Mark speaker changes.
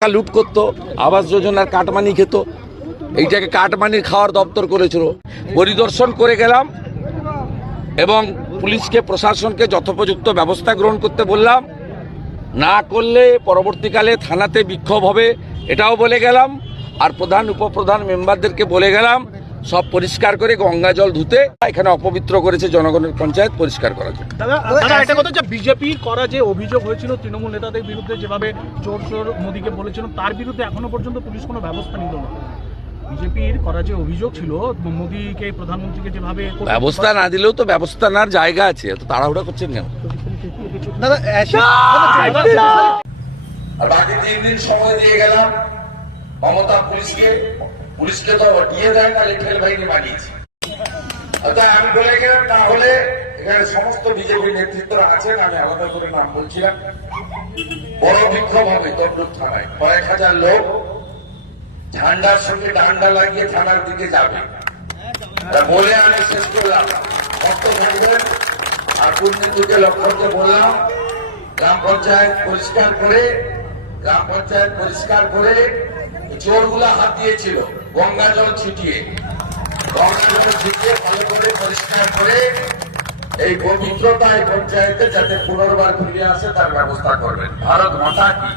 Speaker 1: টাকা লুট করতো, আবাস যোজনার কাটমানি খেত। এইটাকে কাটমানির খাওয়ার দপ্তর করেছিল। পরিদর্শন করে গেলাম এবং পুলিশকে, প্রশাসনকে যথোপযুক্ত ব্যবস্থা গ্রহণ করতে বললাম। না করলে পরবর্তীকালে থানাতে বিক্ষোভ হবে, এটাও বলে গেলাম। আর প্রধান, উপপ্রধান মেম্বারদেরকে বলে গেলাম সব পরিষ্কার করে গঙ্গা জল ধুতে এখানে অপবিত্র করেছে জনগণের পঞ্চায়েত পরিষ্কার করার জন্য।
Speaker 2: দাদা দাদা একটা কথা যে বিজেপির করা যে অভিযোগ হয়েছিল তৃণমূল নেতাদের বিরুদ্ধে যেভাবে চোর চোর মোদীকে বলেছিল তার বিরুদ্ধে এখনও পর্যন্ত পুলিশ কোনো ব্যবস্থা নিল না। বিজেপির করা যে অভিযোগ ছিল মোদীকে প্রধানমন্ত্রীকে যেভাবে
Speaker 1: ব্যবস্থা না দিলেও তো ব্যবস্থা নেওয়ার জায়গা আছে তো তাড়াহুড়া করছেন কেন?
Speaker 3: দাদা
Speaker 1: আর বাকি তিন দিন সময় দিয়ে গেলাম মমতা পুলিশকে পুলিশকে তো দিয়ে দেয় না লেখেল বাহিনী বানিয়েছে। তাই আমি বলে গেলাম তাহলে এখানে সমস্ত বিজেপি নেতৃত্বরা আছেন, আমি আলাদা করে নাম বলছিলাম। বড় বিক্ষোভ হবে তমলুক থানায়। কয়েক হাজার লোক ঝান্ডার সঙ্গে ডান্ডা লাগিয়ে থানার দিকে যাবে। বলে আমি শেষ করলাম। ভক্ত থাকবেন আর দুর্নীতিকে লক্ষ্যকে বললাম, গ্রাম পঞ্চায়েত পরিষ্কার করে, গ্রাম পঞ্চায়েত পরিষ্কার করে, চোরগুলা হাত দিয়েছিল। গঙ্গা জল ছিটিয়ে, গঙ্গা জল ছিটিয়ে ভালো করে পরিষ্কার করে এই পবিত্রতা এই পঞ্চায়েতে যাতে পুনর্বার ফিরে আসে তার ব্যবস্থা করবেন। ভারত মাতা কি?